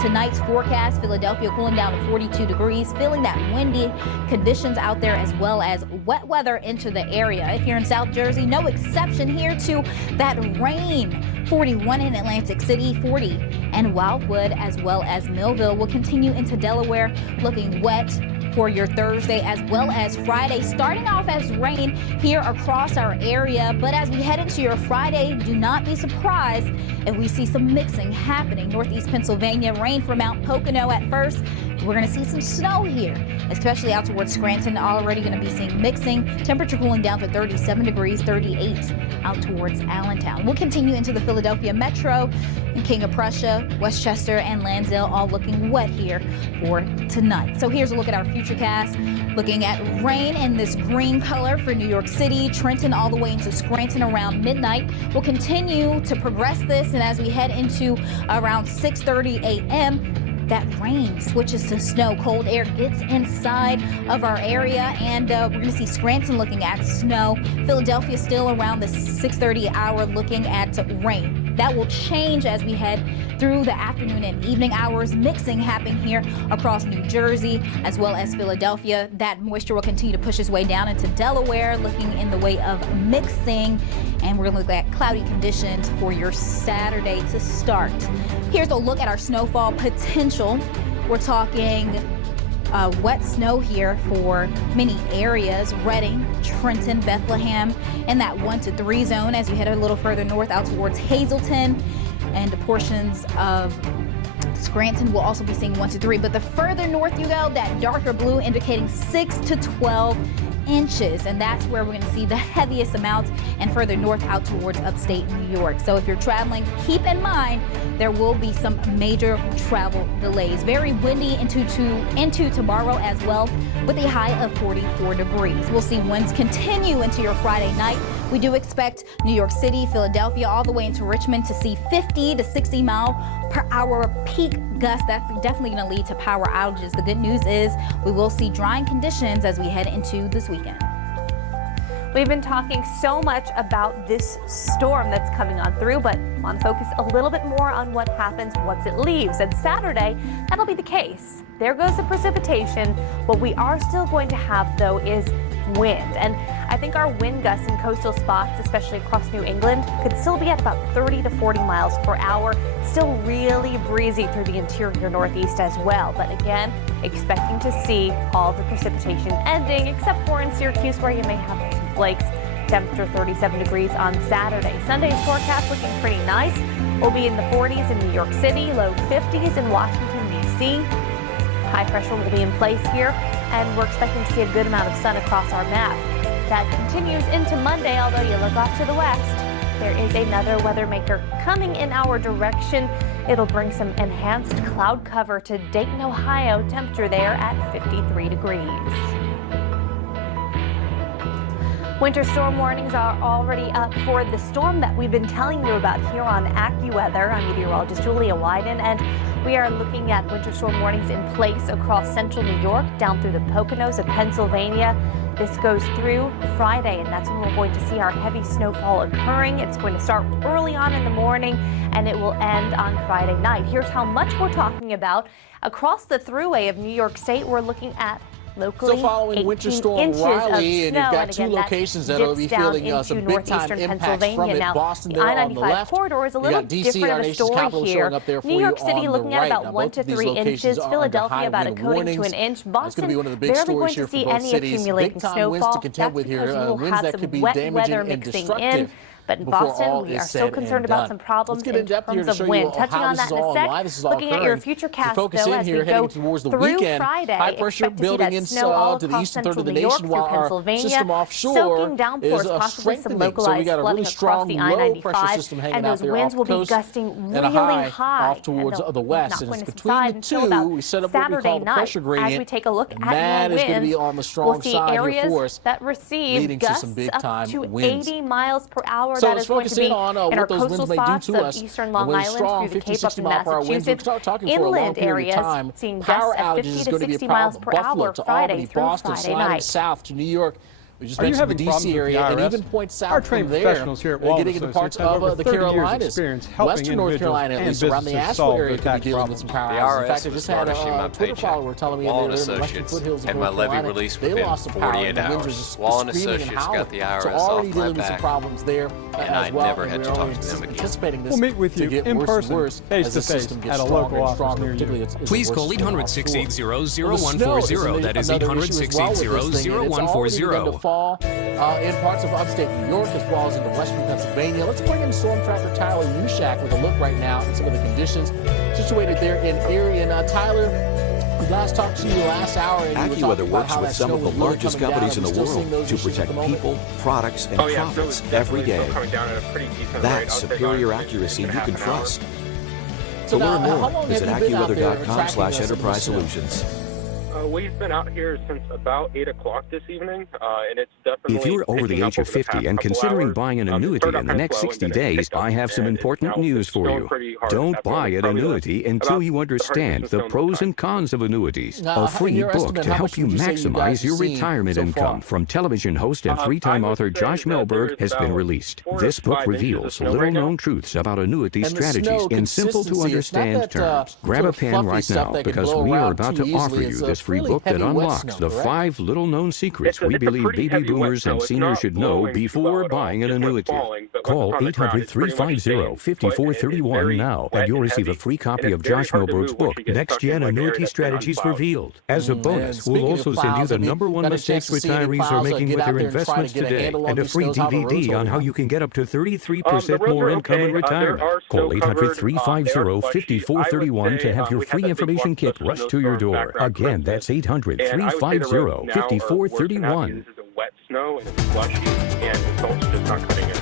tonight's forecast, Philadelphia cooling down to 42 degrees, feeling that windy conditions out there as well as wet weather into the area. If you're in South Jersey, no exception here to that rain. 41 in Atlantic City, 40 in Wildwood as well as Millville. Will continue into Delaware, looking wet for your Thursday as well as Friday, starting off as rain here across our area. But as we head into your Friday, do not be surprised if we see some mixing happening. Northeast Pennsylvania, rain for Mount Pocono at first. We're going to see some snow here, especially out towards Scranton. Already going to be seeing mixing. Temperature cooling down to 37 degrees, 38 out towards Allentown. We'll continue into the Philadelphia Metro and King of Prussia, Westchester, and Lansdale, all looking wet here for tonight. So here's a look at our futurecast. Looking at rain in this green color for New York City, Trenton, all the way into Scranton around midnight. We'll continue to progress this, and as we head into around 6:30 a.m., that rain switches to snow. Cold air gets inside of our area, and we're going to see Scranton looking at snow. Philadelphia still around the 6:30 hour looking at rain. That will change as we head through the afternoon and evening hours. Mixing happening here across New Jersey as well as Philadelphia. That moisture will continue to push its way down into Delaware, looking in the way of mixing. And we're going to look at cloudy conditions for your Saturday to start. Here's a look at our snowfall potential. We're talking wet snow here for many areas. Reading, Trenton, Bethlehem in that 1 to 3 zone as you head a little further north out towards Hazleton, and portions of Scranton will also be seeing 1 to 3. But the further north you go, that darker blue indicating 6 to 12 inches, and that's where we're going to see the heaviest amounts, and further north out towards upstate New York. So if you're traveling, keep in mind there will be some major travel delays. Very windy into tomorrow as well, with a high of 44 degrees. We'll see winds continue into your Friday night. We do expect New York City, Philadelphia, all the way into Richmond to see 50 to 60 mile per hour peak gusts. That's definitely going to lead to power outages. The good news is we will see drying conditions as we head into this weekend. We've been talking so much about this storm that's coming on through, but I want to focus a little bit more on what happens once it leaves. And Saturday, that'll be the case. There goes the precipitation. What we are still going to have, though, is wind. And I think our wind gusts in coastal spots, especially across New England, could still be at about 30 to 40 miles per hour. Still really breezy through the interior Northeast as well. But again, expecting to see all the precipitation ending, except for in Syracuse, where you may have some flakes. Temperature 37 degrees on Saturday. Sunday's forecast looking pretty nice. We'll be in the 40s in New York City, low 50s in Washington, D.C. High pressure will be in place here, and we're expecting to see a good amount of sun across our map. That continues into Monday, although you look off to the west, there is another weather maker coming in our direction. It'll bring some enhanced cloud cover to Dayton, Ohio. Temperature there at 53 degrees. Winter storm warnings are already up for the storm that we've been telling you about here on AccuWeather. I'm meteorologist Julia Wyden, and we are looking at winter storm warnings in place across central New York, down through the Poconos of Pennsylvania. This goes through Friday, and that's when we're going to see our heavy snowfall occurring. It's going to start early on in the morning, and it will end on Friday night. Here's how much we're talking about. Across the thruway of New York State, we're looking at locally, so following Winter Storm Riley, and you've got two locations that will be feeling some big-time impacts from it. Now, Boston the there on the I-95 left. corridor is a little different of a story here. New York City looking at about 1 to 3 inches. Philadelphia about a coating to an inch. Boston barely going to see any accumulating snowfall. That's because we will have some wet weather mixing in. But in Boston, we are still concerned about some problems in terms of wind. Touching on that in a sec, looking at your future cast, though, as we go through Friday, expect to see that snow all across central New York through Pennsylvania, soaking downpours, possibly some localized flooding across the I-95, and those winds will be gusting really high off towards the west. And it's between the two, we set up Saturday night. As we take a look at more winds, we'll see areas that receive gusts up to 80 miles per hour. So that is going to be in our coastal spots of eastern Long Island through the Cape up to Massachusetts. Inland areas seeing gusts at 50 to 60 miles per hour Friday through Friday night. South to New York, We just mentioned the D.C. area and even points south from there. Getting into parts of the Carolinas. Western North Carolina, at least around the Asheville area, could be dealing with some power outages. In fact, I just had a Twitter follower telling me they were in the western foothills of North Carolina. They lost some power and the winds are just screaming and howling. So already dealing with some problems there as well. And we're already anticipating this to get worse and worse as the system gets stronger and stronger. Please call 800-680-0140. That is 800-680-0140. Fall in parts of upstate New York as well as into western Pennsylvania. Let's bring in storm tracker Tyler Ushak with a look right now at some of the conditions situated there in Erie. And Tyler, we last talked to you last hour. And AccuWeather works with some of the largest companies in the world to protect people, products, and profits every day. That's superior accuracy you can trust. To learn more, visit AccuWeather.com/enterprise solutions. We've been out here since about 8 o'clock this evening, and it's definitely... If you're over the age of 50 and considering buying an annuity in the next 60 days, I have some important news for you. Don't buy an annuity until you understand the pros and cons of annuities. A free book to help you maximize your retirement income from television host and three-time author Josh Melberg has been released. This book reveals little-known truths about annuity strategies in simple-to-understand terms. Grab a pen right now because we are about to offer you this free book that unlocks the 5 little-known secrets we believe baby boomers and seniors should know before buying an annuity. Call 800-350-5431 now, and you'll receive a free copy of Josh Melberg's book, Next Gen Annuity Strategies Revealed. As a bonus, we'll also send you the #1 mistakes retirees are making with their investments today, and a free DVD on how you can get up to 33% more income in retirement. Call 800-350-5431 to have your free information kit rushed to your door. Again, that's 800-350-5431. This is a wet snow and it's slushy and the salt's just not cutting it.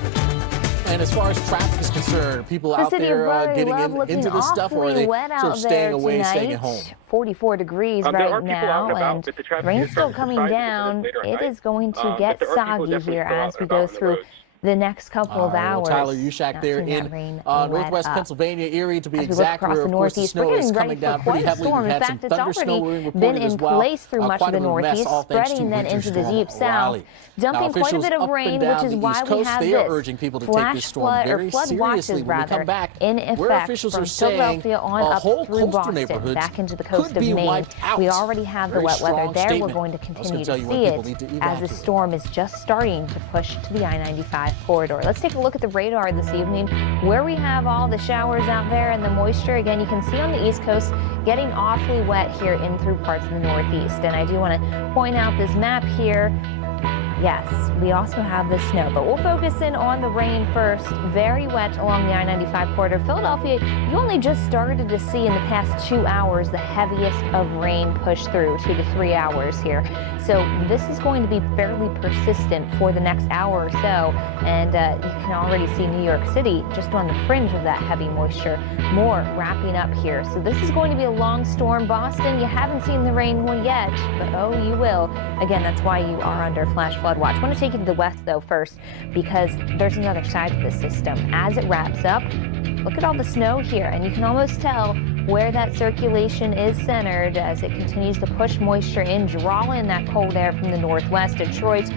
And as far as traffic is concerned, people out there getting into this stuff, or are they sort of staying away and staying at home? 44 degrees right now, and rain's still coming down. It is going to get soggy here as we go through the next couple of hours. Tyler Ushak there in northwest Pennsylvania, Erie to be exact, where of course the snow is coming down pretty heavily. We've had some thunder snow been in place through much of the northeast, spreading then into the deep south, dumping quite a bit of rain, which is why we have this flash flood or flood watches rather in effect from Philadelphia on up through Boston, back into the coast of Maine. We already have the wet weather there. We're going to continue to see it as the storm is just starting to push to the I-95 corridor. Let's take a look at the radar this evening, where we have all the showers out there and the moisture. Again, you can see on the East Coast getting awfully wet here in through parts of the Northeast. And I do want to point out this map here. Yes, we also have the snow, but we'll focus in on the rain first. Very wet along the I-95 corridor. Philadelphia, you only just started to see in the past 2 hours the heaviest of rain push through, 2 to 3 hours here. So this is going to be fairly persistent for the next hour or so. And you can already see New York City just on the fringe of that heavy moisture. More wrapping up here. So this is going to be a long storm. Boston, you haven't seen the rain one yet, but oh, you will. Again, that's why you are under flash flood watch. I want to take you to the west, though, first, because there's another side to the system. As it wraps up, look at all the snow here, and you can almost tell where that circulation is centered as it continues to push moisture in, draw in that cold air from the northwest. Detroit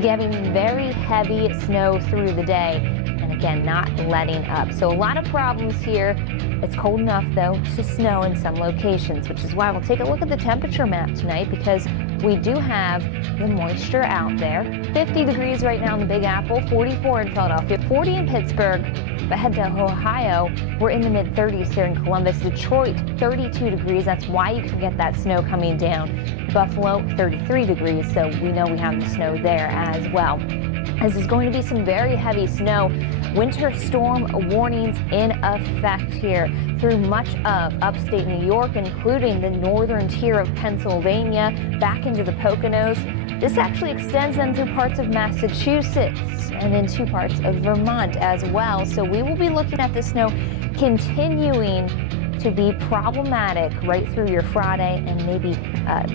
getting very heavy snow through the day, and again, not letting up. So a lot of problems here. It's cold enough, though, to snow in some locations, which is why we'll take a look at the temperature map tonight, because we do have the moisture out there. 50 degrees right now in the Big Apple, 44 in Philadelphia, 40 in Pittsburgh. But head to Ohio, we're in the mid-30s here in Columbus. Detroit, 32 degrees. That's why you can get that snow coming down. Buffalo, 33 degrees. So we know we have the snow there as well. This is going to be some very heavy snow. Winter storm warnings in effect here through much of upstate New York, including the northern tier of Pennsylvania, back into the Poconos. This actually extends then through parts of Massachusetts and into parts of Vermont as well. So we will be looking at the snow continuing to be problematic right through your Friday and maybe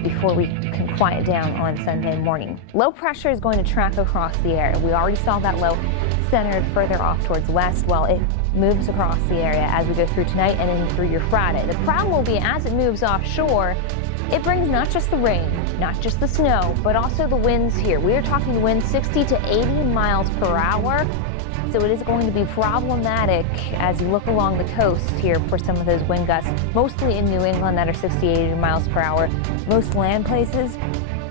before we can quiet down on Sunday morning. Low pressure is going to track across the area. We already saw that low centered further off towards west. Well, it moves across the area as we go through tonight and in through your Friday. The problem will be as it moves offshore, It brings not just the rain, not just the snow, but also the winds here. We are talking winds 60 to 80 miles per hour. So it is going to be problematic as you look along the coast here for some of those wind gusts, mostly in New England that are 60 to 80 miles per hour. Most land places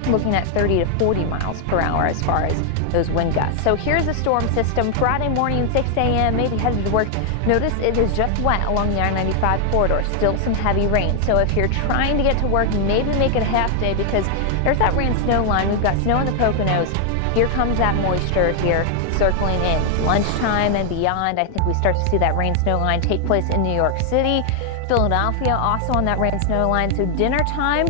looking at 30 to 40 miles per hour as far as those wind gusts. So here's the storm system. Friday morning, 6 a.m., maybe headed to work. Notice it is just wet along the I-95 corridor. Still some heavy rain. So if you're trying to get to work, maybe make it a half day because there's that rain-snow line. We've got snow in the Poconos. Here comes that moisture here circling in. Lunchtime and beyond, I think we start to see that rain-snow line take place in New York City. Philadelphia also on that rain-snow line. So dinner time,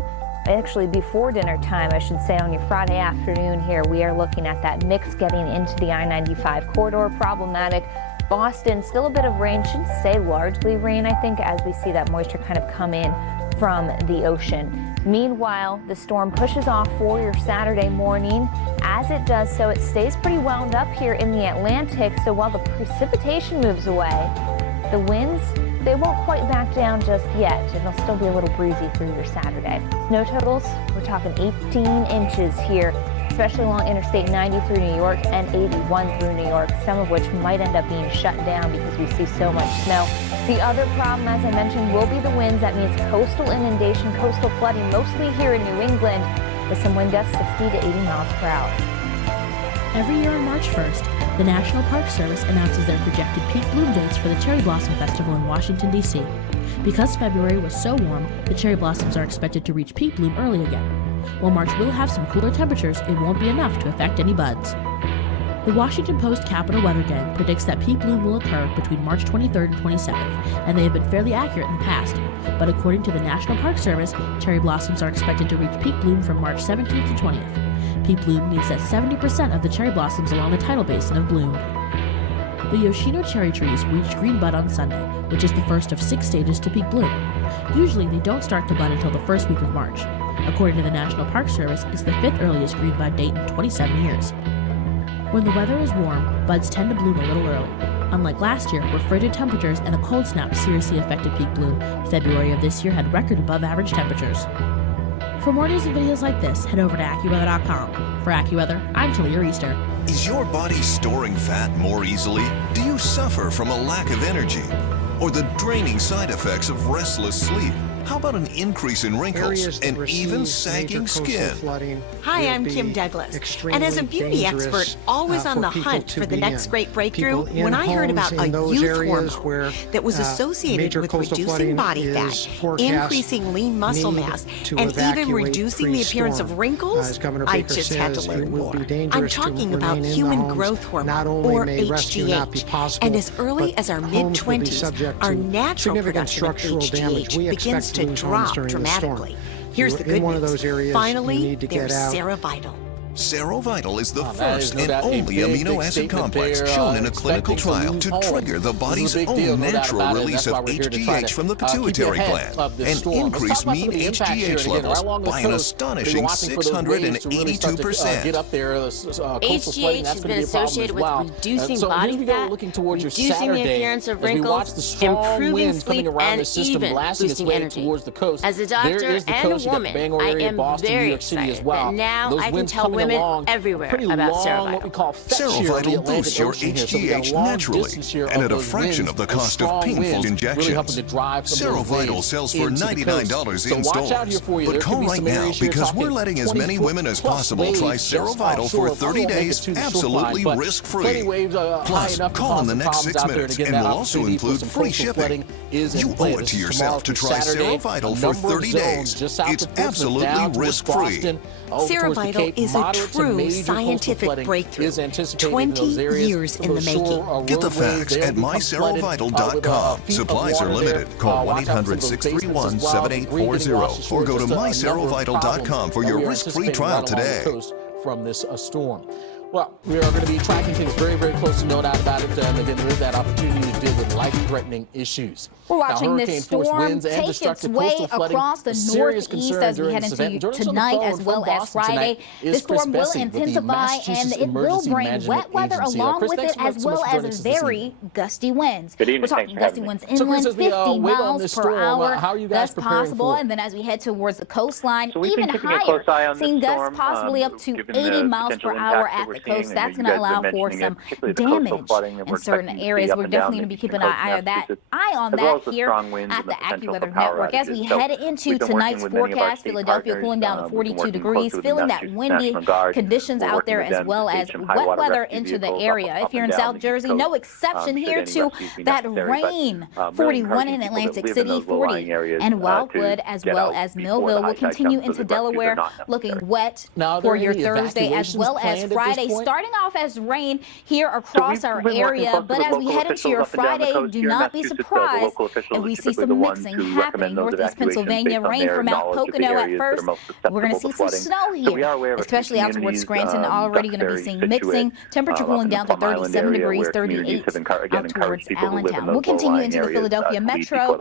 actually before dinner time, I should say, on your Friday afternoon here, we are looking at that mix getting into the I-95 corridor. Problematic. Boston, still a bit of rain. Shouldn't say largely rain, I think, as we see that moisture kind of come in from the ocean. Meanwhile, the storm pushes off for your Saturday morning. As it does so, it stays pretty wound up here in the Atlantic. So while the precipitation moves away, the winds, they won't quite back down just yet. It'll still be a little breezy through your Saturday. Snow totals, we're talking 18 inches here, especially along Interstate 90 through New York and 81 through New York, some of which might end up being shut down because we see so much snow. The other problem, as I mentioned, will be the winds. That means coastal inundation, coastal flooding, mostly here in New England, with some wind gusts 60 to 80 miles per hour. Every year on March 1st, the National Park Service announces their projected peak bloom dates for the Cherry Blossom Festival in Washington, D.C. Because February was so warm, the cherry blossoms are expected to reach peak bloom early again. While March will have some cooler temperatures, it won't be enough to affect any buds. The Washington Post Capital Weather Gang predicts that peak bloom will occur between March 23rd and 27th, and they have been fairly accurate in the past. But according to the National Park Service, cherry blossoms are expected to reach peak bloom from March 17th to 20th. Peak bloom means that 70% of the cherry blossoms along the tidal basin have bloomed. The Yoshino cherry trees reached green bud on Sunday, which is the first of 6 stages to peak bloom. Usually they don't start to bud until the first week of March. According to the National Park Service, it's the 5th earliest green bud date in 27 years. When the weather is warm, buds tend to bloom a little early. Unlike last year, where frigid temperatures and a cold snap seriously affected peak bloom, February of this year had record above average temperatures. For more news and videos like this, head over to AccuWeather.com. For AccuWeather, I'm Talia Easter. Is your body storing fat more easily? Do you suffer from a lack of energy? Or the draining side effects of restless sleep? How about an increase in wrinkles and even sagging skin? Hi, I'm Kim Douglas. And as a beauty expert, always on the hunt for the next great breakthrough, when I heard about a youth hormone that was associated with reducing body fat, increasing lean muscle mass, and even reducing the appearance of wrinkles, I just had to learn more. I'm talking about human growth hormone, or HGH. And as early as our mid-20s, our natural production of HGH begins to drop dramatically. Here's the good news. Finally, there's Serovital. Serovital is the first and only amino acid complex shown in a clinical trial to trigger the body's own natural release of HGH from the pituitary gland and increase mean HGH levels by an astonishing 682%. HGH has been associated with reducing body fat, reducing the appearance of wrinkles, improving sleep, and even boosting energy. As a doctor and a woman, I am very excited that now I can tell women everywhere about Serovital. Serovital boosts your HGH naturally and at a fraction of the cost of painful injections. Serovital sells for $99 in stores, but call right now because we're letting as many women as possible try Serovital for 30 days absolutely risk-free. Plus, call in the next 6 minutes and we'll also include free shipping. You owe it to yourself to try Serovital for 30 days. It's absolutely risk-free. Serovital is a true scientific breakthrough, 20 years in the making. Get the facts at myserovital.com. Supplies are limited. Call 1-800-631-7840 or go to myserovital.com for your risk-free trial today. From this storm. Well, we are going to be tracking things very, very closely, no doubt about it. And again, there is that opportunity to deal with life-threatening issues. We're watching this storm take its way across the northeast as we head into tonight as well as Friday. This storm will intensify and it will bring wet weather along with it as well as very gusty winds. We're talking gusty winds inland, 50 miles per hour. That's possible. And then as we head towards the coastline, even higher, seeing gusts possibly up to 80 miles per hour at the coast. That's going to allow for some damage in certain areas. We're definitely going to be keeping an eye on that here at the AccuWeather Network. As we head into tonight's forecast, Philadelphia cooling down to 42 degrees, feeling that windy conditions out there as well as wet weather into the area. If you're in South Jersey, no exception here to that rain. 41 in Atlantic City, 40 in Wildwood as well as Millville. Will continue into Delaware, looking wet for your Thursday as well as Friday. Starting off as rain here across our area, but as we head into your Friday, do not be surprised if we see some mixing happening. Northeast Pennsylvania, rain from Mount Pocono at first. We're going to see some snow here, especially out towards Scranton. Already going to be seeing mixing. Temperature cooling down to 37 degrees, 38 out towards Allentown. We'll continue into the Philadelphia metro,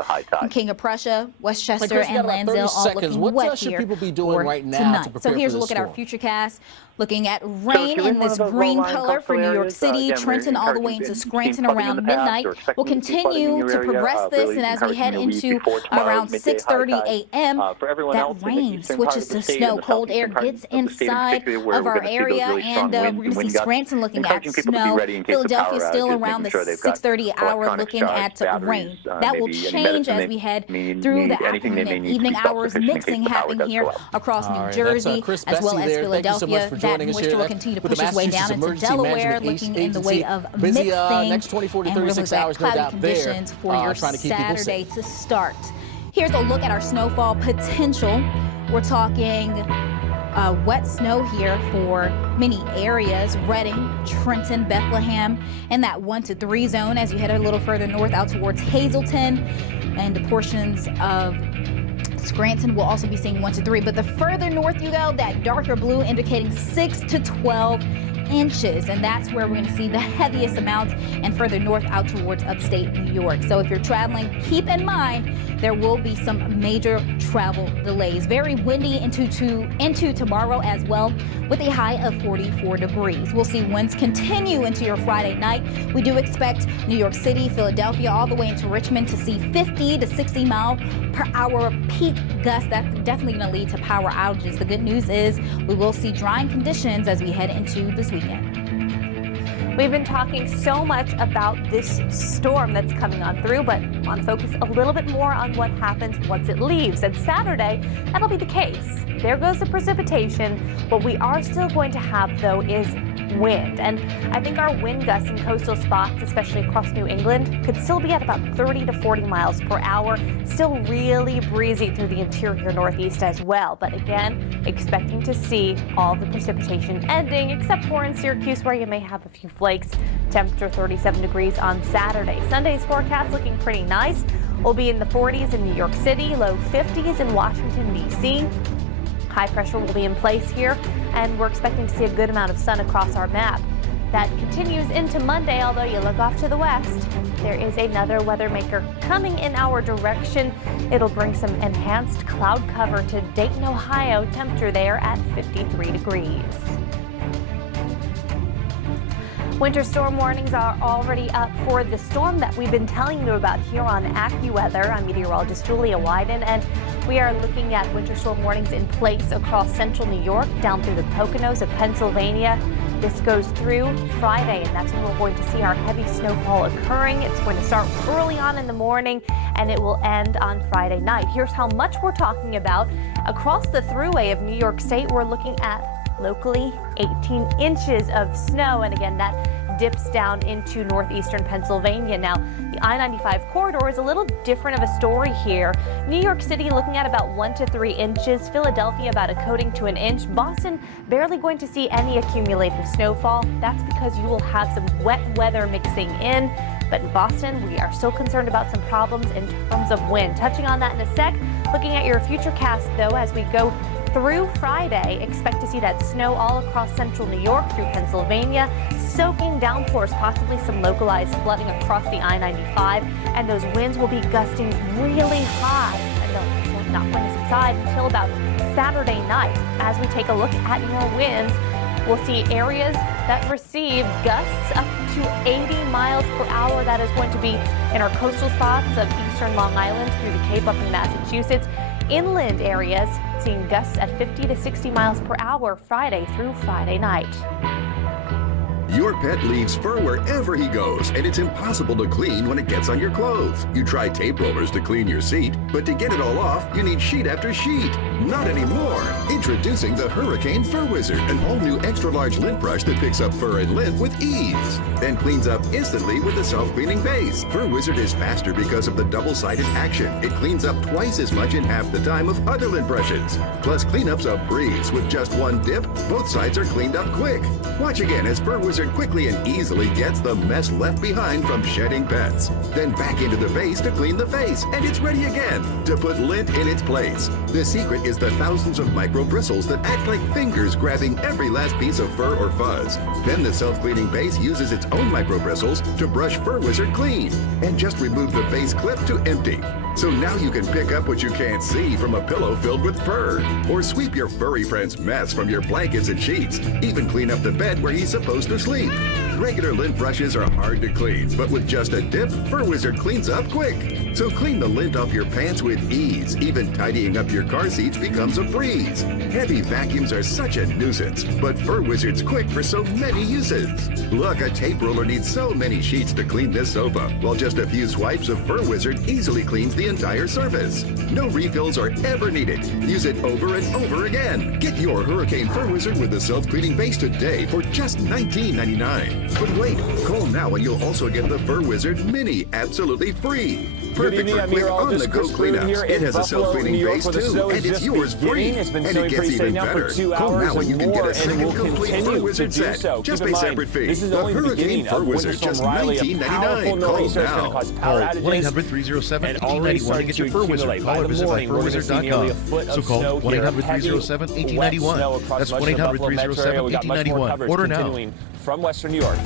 King of Prussia, Westchester, and Lansdale, all looking wet here for tonight. So here's a look at our futurecast. Looking at rain in this green color for New York City, Trenton, all the way into Scranton around midnight. We'll continue to progress this, and as we head into around 6:30 a.m., that rain switches to snow. Cold air gets inside of our area, and we're going to see Scranton looking at snow. Philadelphia still around the 6:30 hour looking at rain. That will change as we head through the afternoon and evening hours. Mixing happening here across New Jersey as well as Philadelphia. That moisture will continue to push its way down into Delaware, looking in the way of mixing next 24 to 36 hours, no doubt conditions for your Saturday to start. Here's a look at our snowfall potential. We're talking wet snow here for many areas: Reading, Trenton, Bethlehem, in that 1 to 3 zone. As you head a little further north out towards Hazleton and portions of Scranton will also be seeing 1 to 3, but the further north you go, that darker blue indicating 6 to 12 inches, and that's where we're going to see the heaviest amounts, and further north out towards upstate New York. So if you're traveling, keep in mind there will be some major travel delays. Very windy into tomorrow as well, with a high of 44 degrees. We'll see winds continue into your Friday night. We do expect New York City, Philadelphia, all the way into Richmond to see 50 to 60 mile per hour peak gusts. That's definitely going to lead to power outages. The good news is we will see drying conditions as we head into this weekend. We've been talking so much about this storm that's coming on through, but I want to focus a little bit more on what happens once it leaves. And Saturday, that'll be the case. There goes the precipitation. What we are still going to have, though, is wind. And I think our wind gusts in coastal spots, especially across New England, could still be at about 30 to 40 miles per hour. Still really breezy through the interior northeast as well. But again, expecting to see all the precipitation ending, except for in Syracuse, where you may have a few flakes. Temperature 37 degrees on Saturday. Sunday's forecast looking pretty nice. We'll be in the 40s in New York City, low 50s in Washington, D.C. High pressure will be in place here, and we're expecting to see a good amount of sun across our map. That continues into Monday, although you look off to the west, there is another weather maker coming in our direction. It'll bring some enhanced cloud cover to Dayton, Ohio. Temperature there at 53 degrees. Winter storm warnings are already up for the storm that we've been telling you about here on AccuWeather. I'm meteorologist Julia Wyden, and we are looking at winter storm warnings in place across central New York, down through the Poconos of Pennsylvania. This goes through Friday, and that's when we're going to see our heavy snowfall occurring. It's going to start early on in the morning, and it will end on Friday night. Here's how much we're talking about. Across the thruway of New York State, we're looking at locally 18 inches of snow, and again, that dips down into northeastern Pennsylvania. Now, the I-95 corridor is a little different of a story here. New York City looking at about 1 to 3 inches. Philadelphia about a coating to an inch. Boston barely going to see any accumulating snowfall. That's because you will have some wet weather mixing in. But in Boston, we are still concerned about some problems in terms of wind. Touching on that in a sec. Looking at your future cast, though, as we go Through Friday, expect to see that snow all across central New York through Pennsylvania, soaking downpours, possibly some localized flooding across the I-95, and those winds will be gusting really high. And they're not going to subside until about Saturday night. As we take a look at more winds, we'll see areas that receive gusts up to 80 miles per hour. That is going to be in our coastal spots of eastern Long Island through the Cape up in Massachusetts. Inland areas seeing gusts at 50 to 60 miles per hour Friday through Friday night. Your pet leaves fur wherever he goes, and it's impossible to clean when it gets on your clothes. You try tape rollers to clean your seat, but to get it all off, you need sheet after sheet. Not anymore. Introducing the Hurricane Fur Wizard, an all-new extra-large lint brush that picks up fur and lint with ease, then cleans up instantly with a self-cleaning base. Fur Wizard is faster because of the double-sided action. It cleans up twice as much in half the time of other lint brushes. Plus, cleanup's a breeze. With just one dip, both sides are cleaned up quick. Watch again as Fur Wizard quickly and easily gets the mess left behind from shedding pets. Then back into the base to clean the face, and it's ready again to put lint in its place. The secret is the thousands of micro bristles that act like fingers grabbing every last piece of fur or fuzz. Then the self-cleaning base uses its own micro bristles to brush Fur Wizard clean, and just remove the base clip to empty. So now you can pick up what you can't see from a pillow filled with fur, or sweep your furry friend's mess from your blankets and sheets, even clean up the bed where he's supposed to sleep. Regular lint brushes are hard to clean, but with just a dip, Fur Wizard cleans up quick. So clean the lint off your pants with ease. Even tidying up your car seats becomes a breeze. Heavy vacuums are such a nuisance, but Fur Wizard's quick for so many uses. Look, a tape roller needs so many sheets to clean this sofa, while just a few swipes of Fur Wizard easily cleans the entire surface. No refills are ever needed. Use it over and over again. Get your Hurricane Fur Wizard with the self-cleaning base today for just $19.99. But wait, call now and you'll also get the Fur Wizard Mini absolutely free. Perfect for quick on-the-go cleanups. It has a self-cleaning base too, and it's yours free. And it gets even better. Call now and you can get a second complete Fur Wizard set. Just pay separate fee. The Hurricane Fur Wizard, just $19.99. Call now. Call 1-800-307-1891 to get your Fur Wizard. Call or visit myfurwizard.com. So call 1-800-307-1891. That's 1-800-307-1891. Order now. From Western New York.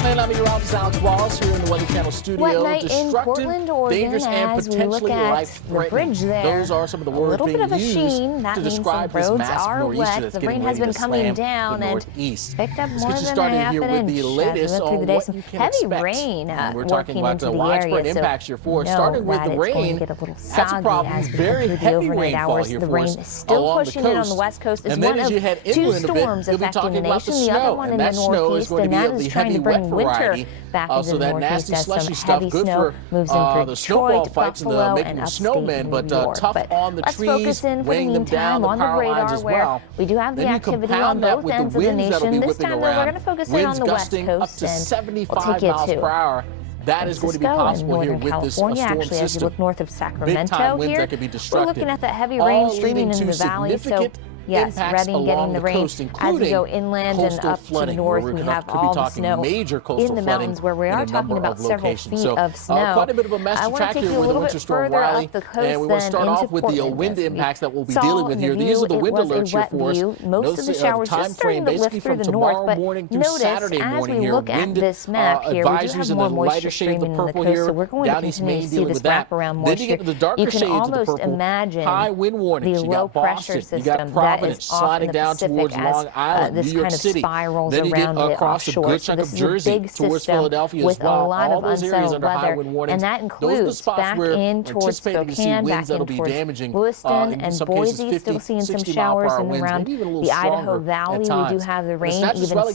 And I'm meteorologist Alex Wallace here in the Weather Channel studio. Wet night in Portland, Oregon, dangerous, and as we look at the bridge there. Those are some of the words a little bit of a sheen. That to means describe the roads are wet. The rain has been coming down and picked up more than a half an inch as we went through the day. Some heavy rain working into the area. Impacts your force. So starting with the rain, get a little soggy as we go through the overnight hours. The rain is still pushing in on the west coast. It's one of two storms affecting the nation. The other one in the northeast, and that is trying to bring winter back into the northeast as some heavy snow moves in through Detroit, Buffalo, and upstate New York. But let's focus in for the meantime on the radar where we do have the activity on both ends of the nation. This time, though, we're going to focus in on the west coast, and we'll take you to that is going to be possible here with this storm system. Actually, as you look north of Sacramento here, we're looking at that heavy rain streaming into the valley. So yes, Reading getting the rain as we go inland and up to the north. We have all the snow in the mountains where we are talking about several feet of snow. Quite a bit of a mess to track here with the winter storm Riley. And we want to start off with the wind impacts that we'll be dealing with here. These are the wind alerts here for us. Most of the showers just starting to lift through the north, but notice as we look at this map here, we do have more moisture streaming in the coast, so we're going to continue to see this wraparound moisture. You can almost imagine the low pressure system that is off in the Pacific as this kind of spirals around it offshore. So this is a big system with a lot of unsettled weather, and that includes back in towards Spokane, back in towards Lewiston and Boise, still seeing some showers in and around the Idaho Valley. We do have the rain, even snow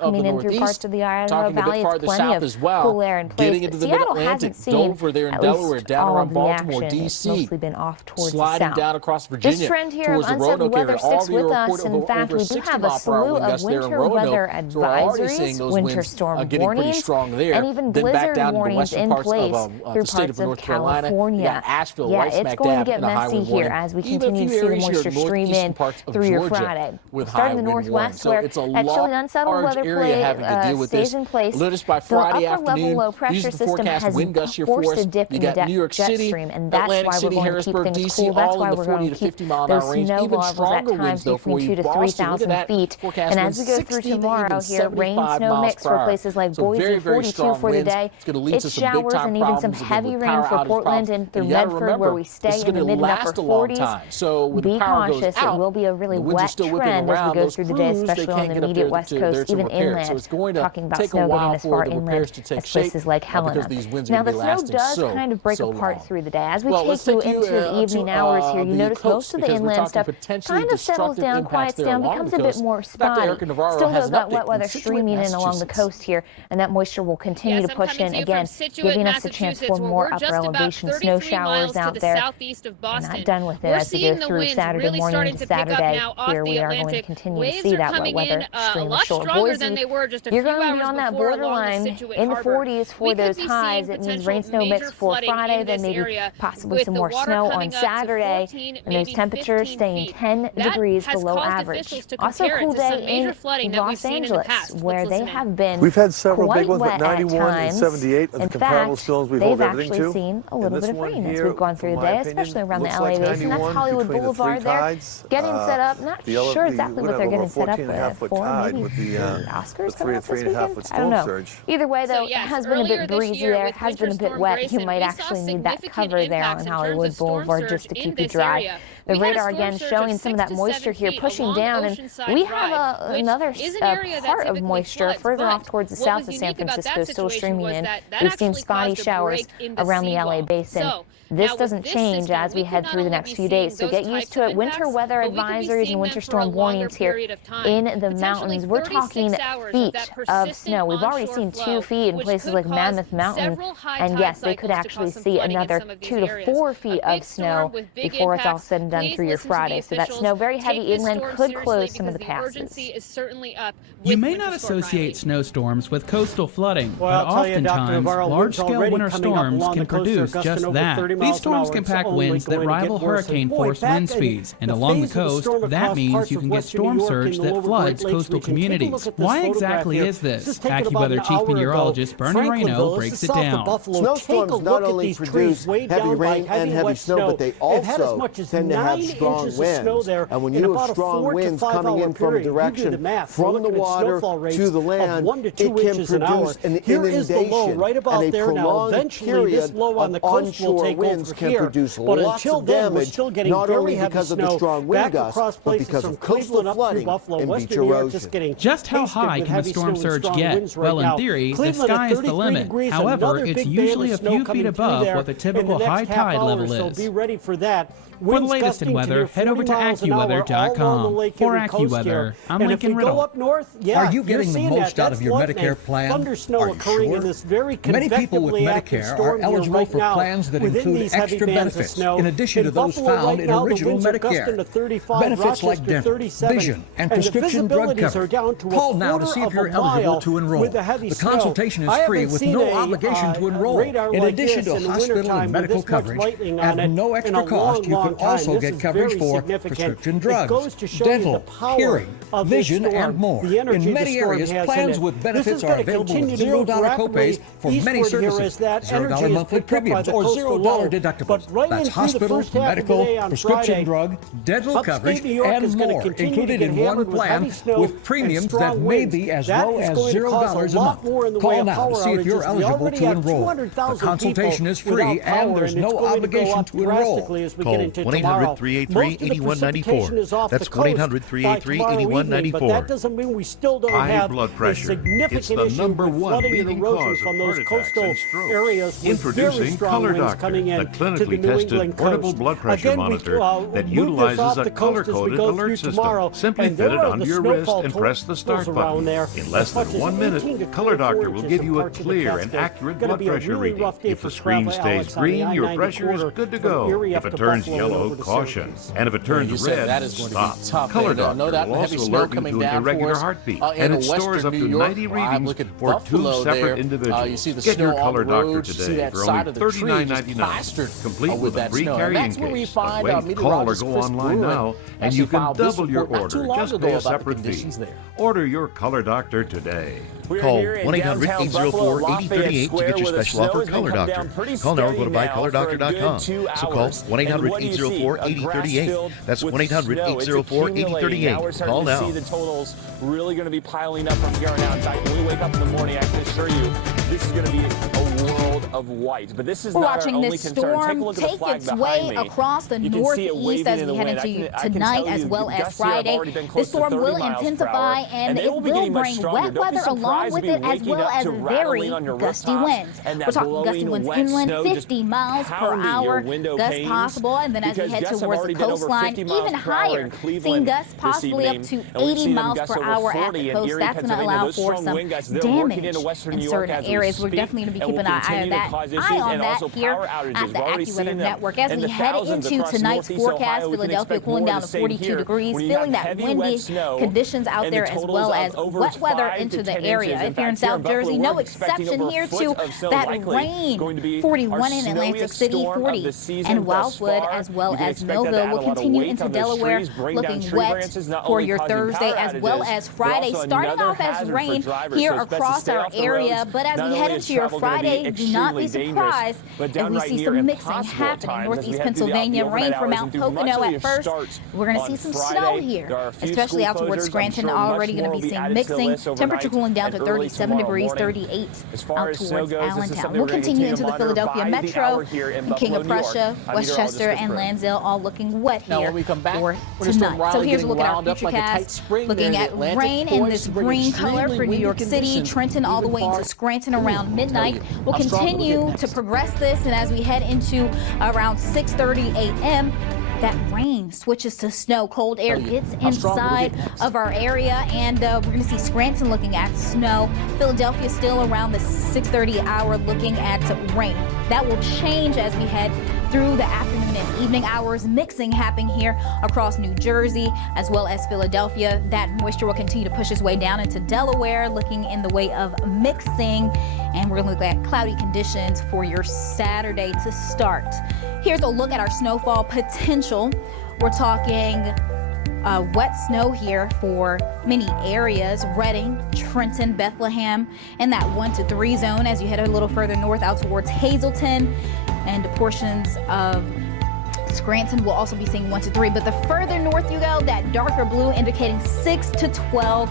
coming in through parts of the Idaho Valley. It's plenty of cool air in place. Seattle hasn't seen at least all of the action. It's mostly been off towards the south. Down across Virginia, this trend here of unsettled weather sticks with us. In fact, we do have a slew of winter weather advisories, winter storm warnings, and even blizzard warnings in place through parts of California. Yeah, it's going to get messy here as we continue to see the moisture stream in through your Friday. Starting in the northwest, where that chilly, unsettled weather stays in place, the upper-level low-pressure system has forced a dip in the jet stream, and that's why we're going to keep things cool. That's why we're going to keep those snow levels at times between 2,000 to 3,000 feet. And as we go through tomorrow here, rain, snow mix for places like Boise, 42 for the day. It's showers and even some heavy rain for Portland and through Medford, where we stay in the mid and upper 40s. Be cautious. It will be a really wet trend as we go through the day, especially on the immediate west coast, even inland. Talking about snow getting as far inland as places like Helena. Now, the snow does kind of break apart through the day. As we take you into the evening hours here, you notice most of the inland stuff kind of settles down, quiets down, becomes a bit more spotty. Still, though, got wet weather streaming in along the coast here, and that moisture will continue to push in again, giving us a chance for more upper elevation snow showers out there. We're not done with it as we go through Saturday morning to Saturday. Here we are going to continue to see that wet weather stream ashore. Boise, you're going to be on that borderline in the 40s for those highs. It means rain snow mix for Friday, then maybe possibly some more snow on Saturday, and those temperatures staying 10 degrees below average. Also a cool day in Los Angeles, where they have been We've had several big ones, but 91 and 78 of the comparable storms we've they've actually seen a little bit of rain as we've gone through the day, especially around the LA basin. That's Hollywood Boulevard there, getting set up. Not sure exactly what they're getting set up for. Maybe the Oscars coming up this weekend? I don't know. Either way, though, it has been a bit breezy there. It has been a bit wet. You might actually need that cover there on Hollywood Boulevard just to keep you dry. The radar again showing some of that moisture here pushing down, and we have another part of moisture further off towards the south of San Francisco still streaming in. We've seen spotty showers around the LA basin. This doesn't change as we head through the next few days, so get used to it. Winter weather advisories and winter storm warnings here in the mountains. We're talking feet of snow. We've already seen 2 feet in places like Mammoth Mountain, and yes, they could actually see another 2 to 4 feet of snow before it's all said and done through your Friday. So that snow, very heavy inland, could close some of the passes. You may not associate snowstorms with coastal flooding, but oftentimes large-scale winter storms can produce just that. These storms can pack winds that rival hurricane-force wind speeds, and along the coast, that means you can get storm surge that floods coastal communities. Why exactly is this? AccuWeather Chief Meteorologist Bernie Rayno breaks it down. Snowstorms not only produce heavy rain and heavy snow, but they also tend to have strong winds. And when you have strong winds coming in from a direction from the water to the land, it can produce an inundation, and a prolonged period of onshore winds can produce lots of damage, not only because of the strong wind gusts, but because of coastal flooding and beach erosion. Just how high can the storm surge get? Well, in theory, the sky is the limit. However, it's usually a few feet above what the typical high tide level is. For the latest in weather, head over to AccuWeather.com. For AccuWeather, I'm Lincoln Riddle. Are you getting the most out of your Medicare plan? Are you sure? Many people with Medicare are eligible for plans that include extra benefits, in addition to those found in original Medicare. Benefits like dental, vision, and prescription drug coverage. Call now to see if you're eligible to enroll. The consultation is free with no obligation to enroll. In addition to hospital and medical coverage, at no extra cost, you can also get coverage for prescription drugs, dental, hearing, vision, and more. In many areas, plans with benefits are available with $0 copays for many services, $0 monthly premiums, or $0 deductibles. That's hospital, medical, prescription drug, dental coverage, and more, included in one plan with premiums that may be as low as $0 a month. Call now to see if you're eligible to enroll. The consultation is free, and there's no obligation to enroll. Call 1-800-383-8194. That's 1-800-383-8194. But that doesn't mean we still don't have blood pressure. Significant issue with flooding and erosion from those coastal areas with very strong winds coming the clinically tested portable blood pressure monitor that utilizes a color-coded alert system. Simply fit it under your wrist and press the start button. In less than 1 minute, Color Doctor will give you a clear and accurate blood pressure reading. If the screen stays green, your pressure is good to go. If it turns yellow, caution. And if it turns red, stop. Color Doctor will also alert you to an irregular heartbeat, and it stores up to 90 readings for 2 separate individuals. Get your Color Doctor today for only $39.99, complete with a free carrying case. But wait, call or go online now, and you can double your order. Just pay a separate fee. Order your Color Doctor today. Call 1-800-804-8038 to get your special offer, Color Doctor. Call now or go to buycolordoctor.com. So call 1-800-804-8038. That's 1-800-804-8038. Call now. See the totals really going to be piling up from here on out. In fact, when we wake up in the morning, I can assure you this is going to be a world of white. But this is not our only concern. Take a look at the flag behind me. Across the northeast as we head into tonight as well as Friday. This storm will intensify and it will bring wet weather along with it as well as very gusty winds. We're talking gusty winds inland, 50 miles per hour gusts possible, and then as we head towards the coastline, even higher, seeing gusts possibly up to 80 miles per hour at the coast. That's going to allow for some damage in certain areas. We're definitely going to be keeping an eye on that here at the AccuWeather Network. As we head into tonight's forecast, Philadelphia cooling down to 42 degrees, feeling that windy conditions out there as well as wet weather into the area. If you're in South Jersey, no exception here to that rain. 41 in Atlantic City, 40 in Wildwood as well as Millville. Will continue into Delaware, looking wet for your Thursday as well as Friday. Starting off as rain here across our area, but as we head into your Friday, do not be surprised if we see some mixing happening. Northeast Pennsylvania, rain for Mount Pocono at first. We're going to see some snow here, especially out towards Scranton. Already going to be seeing mixing. Temperature cooling down to 37 degrees, 38 out towards Allentown. We'll continue into the Philadelphia Metro, King of Prussia, Westchester, and Lansdale, all looking wet here for tonight. So here's a look at our futurecast, looking at rain in this green color for New York City, Trenton, all the way into Scranton around midnight. We'll continue to progress this, and as we head into around 6:30 a.m., that rain switches to snow. Cold air gets inside of our area, and we're going to see Scranton looking at snow. Philadelphia still around the 6:30 hour looking at rain. That will change as we head through the afternoon and evening hours. Mixing happening here across New Jersey as well as Philadelphia. That moisture will continue to push its way down into Delaware, looking in the way of mixing. And we're going to look at cloudy conditions for your Saturday to start. Here's a look at our snowfall potential. We're talking wet snow here for many areas: Reading, Trenton, Bethlehem, in that 1 to 3 zone. As you head a little further north out towards Hazleton, and portions of Scranton will also be seeing 1 to 3. But the further north you go, that darker blue indicating 6 to 12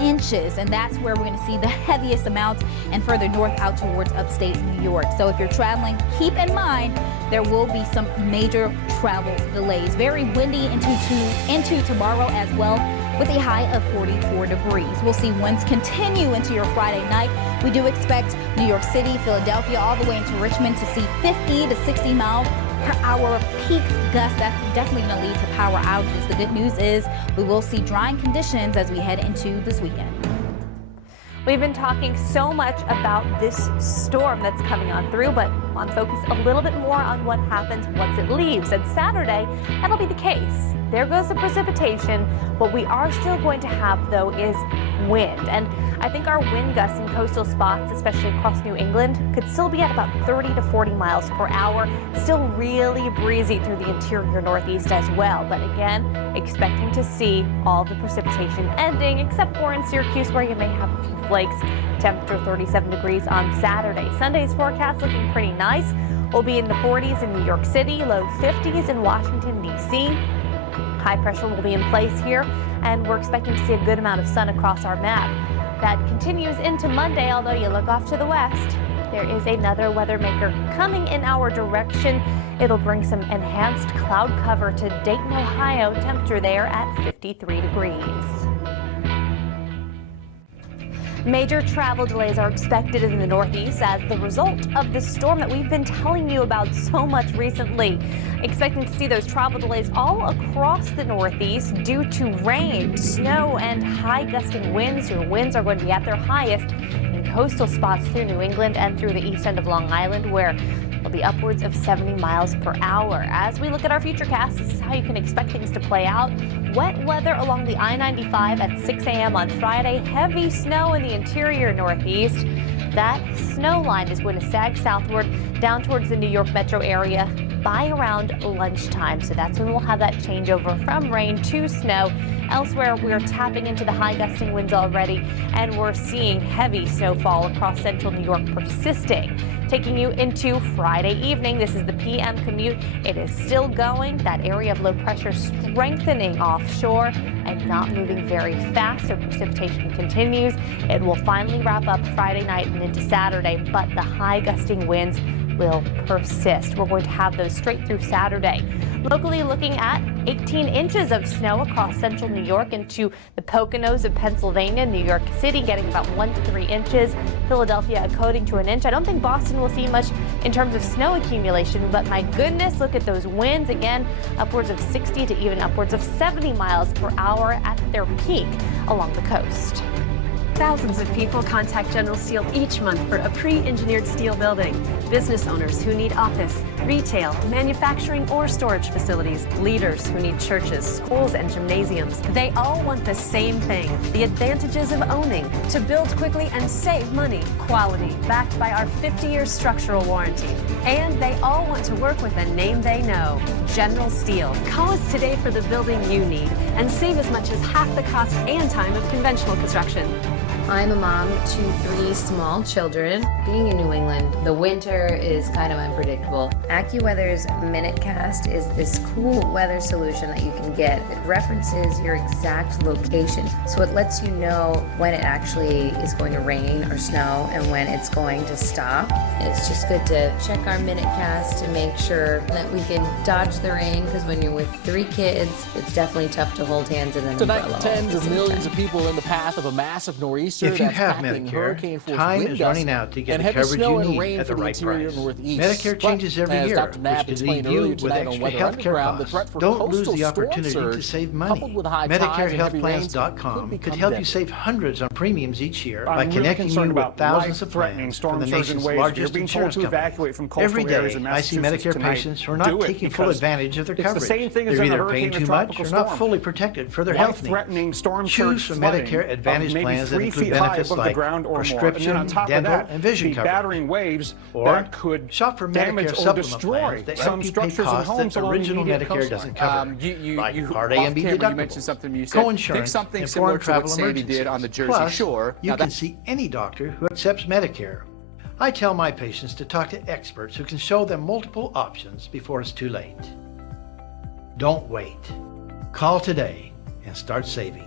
inches, and that's where we're going to see the heaviest amounts, and further north out towards upstate New York. So if you're traveling, keep in mind there will be some major travel delays. Very windy into tomorrow as well, with a high of 44 degrees. We'll see winds continue into your Friday night. We do expect New York City, Philadelphia, all the way into Richmond to see 50 to 60 mile per hour peak gusts. That's definitely going to lead to power outages. The good news is we will see drying conditions as we head into this weekend. We've been talking so much about this storm that's coming on through, but I want to focus a little bit more on what happens once it leaves. And Saturday, that'll be the case. There goes the precipitation. What we are still going to have, though, is wind. And I think our wind gusts in coastal spots, especially across New England, could still be at about 30 to 40 miles per hour. Still really breezy through the interior northeast as well. But again, expecting to see all the precipitation ending, except for in Syracuse, where you may have a few flakes. Temperature 37 degrees on Saturday. Sunday's forecast looking pretty nice. We'll be in the 40s in New York City, low 50s in Washington, D.C. High pressure will be in place here, and we're expecting to see a good amount of sun across our map. That continues into Monday, although you look off to the west, there is another weather maker coming in our direction. It'll bring some enhanced cloud cover to Dayton, Ohio. Temperature there at 53 degrees. Major travel delays are expected in the Northeast as the result of the storm that we've been telling you about so much recently. Expecting to see those travel delays all across the Northeast due to rain, snow, and high gusting winds. Your winds are going to be at their highest in coastal spots through New England and through the east end of Long Island, where will be upwards of 70 miles per hour. As we look at our futurecast, this is how you can expect things to play out. Wet weather along the I-95 at 6 a.m. on Friday. Heavy snow in the interior Northeast. That snow line is going to sag southward down towards the New York metro area by around lunchtime. So that's when we'll have that changeover from rain to snow. Elsewhere, we're tapping into the high gusting winds already, and we're seeing heavy snowfall across central New York persisting. Taking you into Friday evening, this is the PM commute. It is still going. That area of low pressure strengthening offshore and not moving very fast, so precipitation continues. It will finally wrap up Friday night and into Saturday, but the high gusting winds will persist. We're going to have those straight through Saturday. Locally looking at 18 inches of snow across central New York into the Poconos of Pennsylvania. New York City getting about 1 to 3 inches. Philadelphia a coating to an inch. I don't think Boston will see much in terms of snow accumulation, but my goodness, look at those winds again, upwards of 60 to even upwards of 70 miles per hour at their peak along the coast. Thousands of people contact General Steel each month for a pre-engineered steel building. Business owners who need office, retail, manufacturing, or storage facilities. Leaders who need churches, schools, and gymnasiums. They all want the same thing, the advantages of owning, to build quickly and save money. Quality, backed by our 50-year structural warranty. And they all want to work with a name they know, General Steel. Call us today for the building you need and save as much as half the cost and time of conventional construction. I'm a mom to 3 small children. Being in New England, the winter is kind of unpredictable. AccuWeather's MinuteCast is this cool weather solution that you can get. It references your exact location, so it lets you know when it actually is going to rain or snow and when it's going to stop. It's just good to check our MinuteCast to make sure that we can dodge the rain, because when you're with 3 kids, it's definitely tough to hold hands in an umbrella. Tonight, tens of millions of people in the path of a massive nor'easter. If you have Medicare, time is running out to get the coverage you need at the right price. Medicare changes every year, which can leave you with extra health care costs. Don't lose the opportunity to save money. MedicareHealthPlans.com could help you save hundreds on premiums each year by connecting you with thousands of plans from the nation's largest insurance company. Every day, I see Medicare patients who are not taking full advantage of their coverage. They're either paying too much or not fully protected for their health needs. Choose from Medicare Advantage plans that include benefits like prescription, dental, and vision coverage. Waves or that could shop for Medicare supplement plans that help you pay costs that original Medicare doesn't cover, like Part A and B deductibles, co-insurance, and foreign travel emergencies. Plus, you can see any doctor who accepts Medicare. I tell my patients to talk to experts who can show them multiple options before it's too late. Don't wait. Call today and start saving.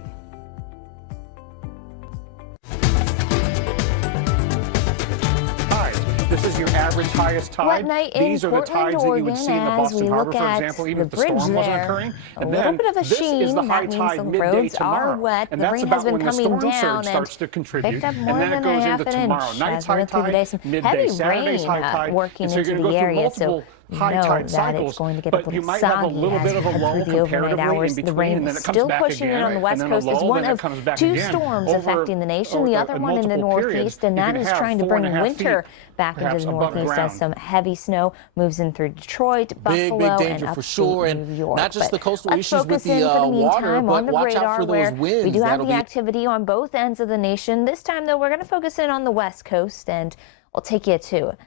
This is your average highest tide. These are the tides that you would see in the Boston Harbor, for example, even if the storm wasn't occurring. And then this is the high tide midday tomorrow. And that's about when the storm surge starts to contribute. And then it goes into tomorrow night's high tide, midday Saturday's high tide. And so you're going to go through multiple high tide cycles, but you might have a little bit of a lull comparatively in between, and then it comes back again, on the West Coast is one of 2 storms affecting the nation. The other one in the Northeast, and that is trying to bring winter back into the Northeast as some heavy snow moves in through Detroit, Buffalo, big danger and for sure. And New York. Not just the coastal Let's issues with focus in the for the water, meantime but on the watch out radar for where those winds. we do have That'll the activity on both ends of the nation. This time, though, we're going to focus in on the West Coast, and we'll take you to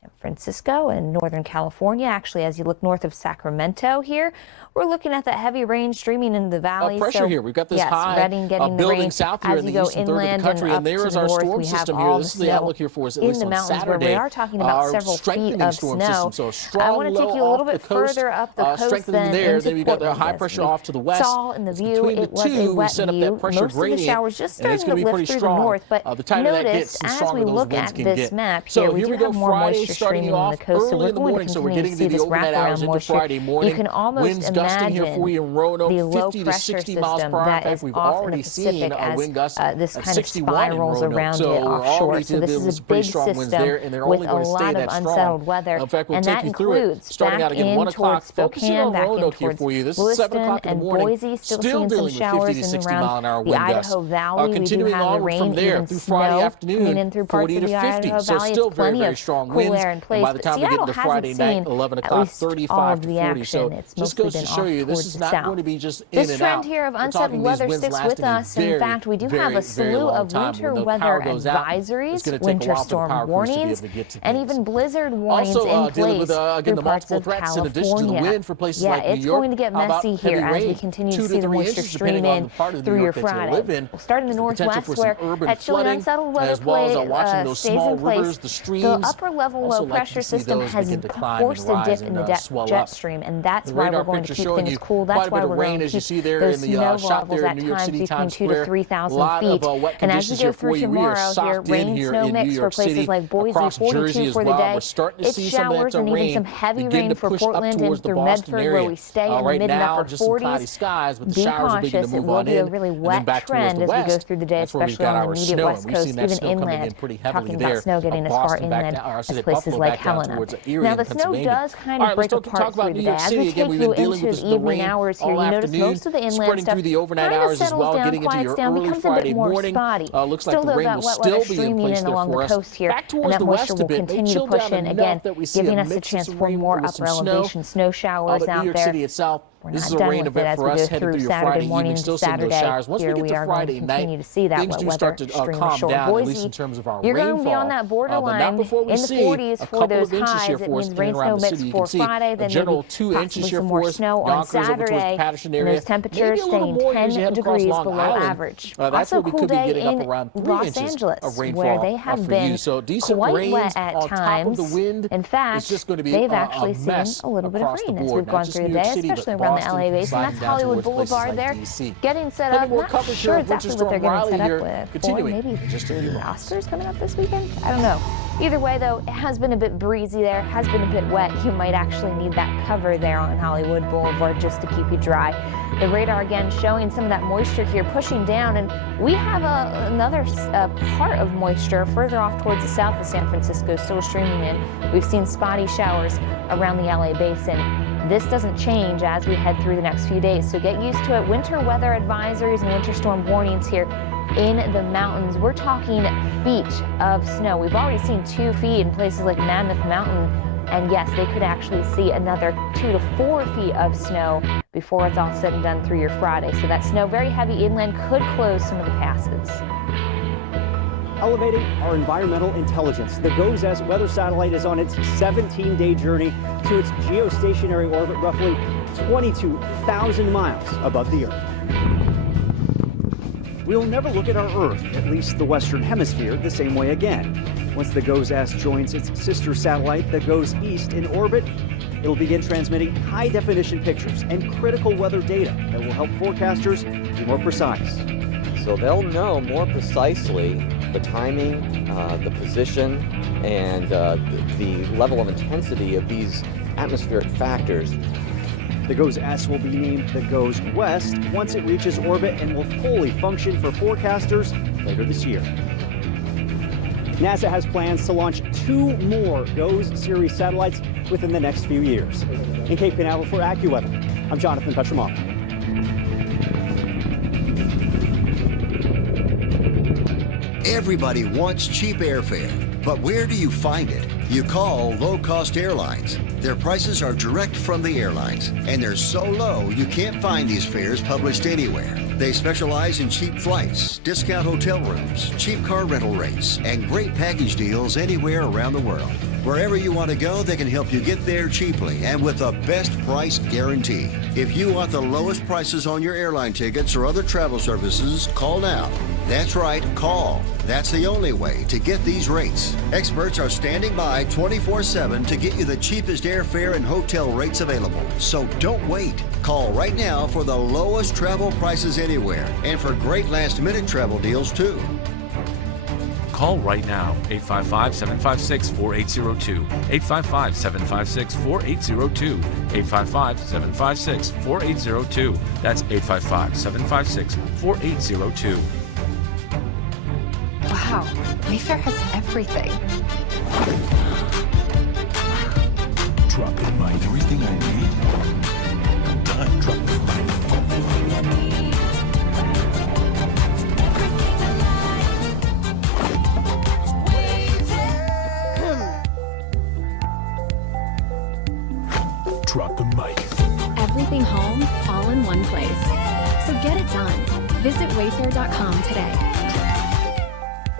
San Francisco and Northern California. Actually, as you look north of Sacramento here, we're looking at that heavy rain streaming into the valley. Pressure here. We've got this high building south here in the eastern third of the country, and there is our storm system here. This is the outlook here for us, at least on Saturday. We are talking about several feet of snow. So a strong I want to take you a little bit further up the coast strengthening there. Then we've got the high pressure off to the west. Saw in the view, it was a wet view. Most of the showers just starting to lift through the north, but notice as we look at this map here, we do have more moisture moisture streaming in the coast, so we're going to continue to see this wraparound moisture. You can almost imagine the low pressure system that is off in the Pacific as this kind of spirals around it offshore. So this is a big system with a lot of unsettled weather, and that includes back in towards Spokane, back in towards Lewiston and Boise, still seeing some showers in and around the Idaho Valley. We do have the rain, even snow coming in through parts of the Idaho Valley. It's plenty of cool air in place, but Seattle hasn't seen at least all of the action. It's mostly been off towards the south. This trend here of unsettled weather sticks with us. In fact, we do have a slew of winter weather advisories, winter storm warnings, and even blizzard warnings in place through parts of California. Yeah, it's going to get messy here as we continue to see the moisture stream in through your Friday. We'll start in the northwest where that chilly unsettled weather stays in place. The upper level low pressure system has forced a dip in the jet stream, and that's why we're going to keep things cool. That's why we're going to keep those snow levels at times between 2,000 to 3,000 feet. And as we go through tomorrow here, rain snow mix for places like Boise, 42 for the day. It's showers and even some heavy rain for Portland and through Medford where we stay in the mid and upper 40s. Be cautious. It will be a really wet trend as we go through the day, especially on the immediate west coast, even inland. Talking about snow getting as far inland as places like Helena. Now the snow does kind of break apart through the day. As we take you into the evening hours here, you notice most of the inland stuff kind of settles down, quiets down, becomes a bit more spotty. Still though that wet weather streaming in along the coast here, and that moisture will continue to push in again, giving us a chance for more upper elevation snow showers out there. We're not done with it as we go through Saturday morning to Saturday. Here we are going to continue to see that wet weather stream ashore. Boise, you're going to be on that borderline in the 40s for those highs. It means rain snow mix for Friday, then maybe possibly some more snow on Saturday. And those temperatures staying 10 degrees below average. Also a cool day in Los Angeles, where they have been quite wet at times. In fact, they've actually seen a little bit of rain as we've gone through the day, especially around the LA basin. That's Hollywood Boulevard there, getting set up. Not sure exactly what they're getting set up with. Or maybe the Oscars coming up this weekend? I don't know. Either way, though, it has been a bit breezy there, has been a bit wet. You might actually need that cover there on Hollywood Boulevard just to keep you dry. The radar again showing some of that moisture here pushing down, and we have another part of moisture further off towards the south of San Francisco still streaming in. We've seen spotty showers around the LA basin. This doesn't change as we head through the next few days, so get used to it. Winter weather advisories and winter storm warnings here in the mountains. We're talking feet of snow. We've already seen 2 feet in places like Mammoth Mountain, and yes, they could actually see another 2 to 4 feet of snow before it's all said and done through your Friday. So that snow, very heavy inland, could close some of the passes. Elevating our environmental intelligence. The GOES weather satellite is on its 17-day journey to its geostationary orbit, roughly 22,000 miles above the Earth. We'll never look at our Earth, at least the Western Hemisphere, the same way again. Once the GOES joins its sister satellite, the GOES East, in orbit, it'll begin transmitting high-definition pictures and critical weather data that will help forecasters be more precise. So they'll know more precisely the timing, the position, and the level of intensity of these atmospheric factors. The GOES will be named the GOES West once it reaches orbit and will fully function for forecasters later this year. NASA has plans to launch 2 more GOES series satellites within the next few years. In Cape Canaveral for AccuWeather, I'm Jonathan Petramano. Everybody wants cheap airfare, but where do you find it? You call low-cost airlines. Their prices are direct from the airlines, and they're so low you can't find these fares published anywhere. They specialize in cheap flights, discount hotel rooms, cheap car rental rates, and great package deals anywhere around the world. Wherever you want to go, they can help you get there cheaply and with a best price guarantee. If you want the lowest prices on your airline tickets or other travel services, call now. That's right, call. That's the only way to get these rates. Experts are standing by 24/7 to get you the cheapest airfare and hotel rates available. So don't wait. Call right now for the lowest travel prices anywhere and for great last-minute travel deals too. Call right now, 855-756-4802, 855-756-4802, 855-756-4802. That's 855-756-4802. Wow, Wayfair has everything. Drop in mine, everything I need. Done. Drop in mine. Drop the mic. Everything home, all in one place. So get it done. Visit Wayfair.com today.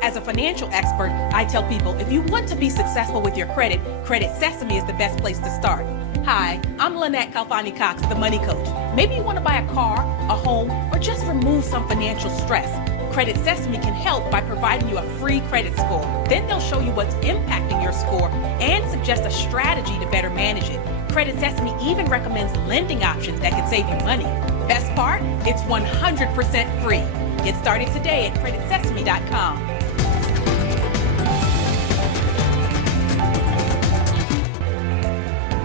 As a financial expert, I tell people if you want to be successful with your credit, Credit Sesame is the best place to start. Hi, I'm Lynette Calfani-Cox, the Money Coach. Maybe you want to buy a car, a home, or just remove some financial stress. Credit Sesame can help by providing you a free credit score. Then they'll show you what's impacting your score and suggest a strategy to better manage it. Credit Sesame even recommends lending options that can save you money. Best part? It's 100% free. Get started today at creditsesame.com.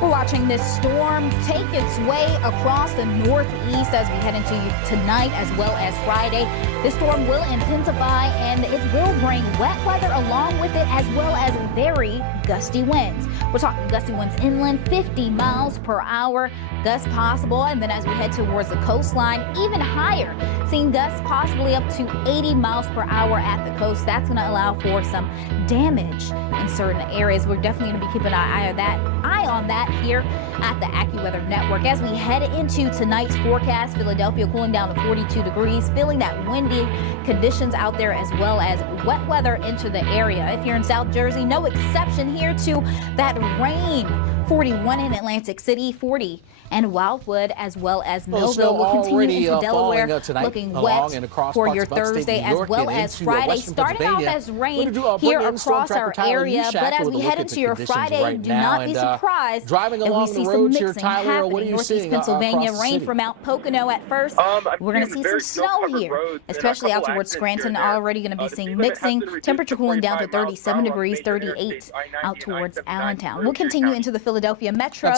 We're watching this storm take its way across the northeast as we head into tonight as well as Friday. This storm will intensify and it will bring wet weather along with it as well as very gusty winds. We're talking gusty winds inland, 50 miles per hour, gusts possible. And then as we head towards the coastline, even higher, seeing gusts possibly up to 80 miles per hour at the coast. That's going to allow for some damage in certain areas. We're definitely going to be keeping an eye on that here at the AccuWeather Network. As we head into tonight's forecast, Philadelphia cooling down to 42 degrees, feeling that windy conditions out there as well as wet weather into the area. If you're in South Jersey, no exception here to that rain. 41 in Atlantic City, 40 and Wildwood as well as Millville. Will continue into Delaware, looking wet for your Thursday as well as Friday. Starting off as rain here across our area, but as we head into your Friday, do not be surprised if we see some mixing happening. Northeast Pennsylvania, rain from Mount Pocono at first. We're going to see some snow here, especially out towards Scranton. Already going to be seeing mixing. Temperature cooling down to 37 degrees, 38 out towards Allentown. We'll continue into the Philadelphia metro.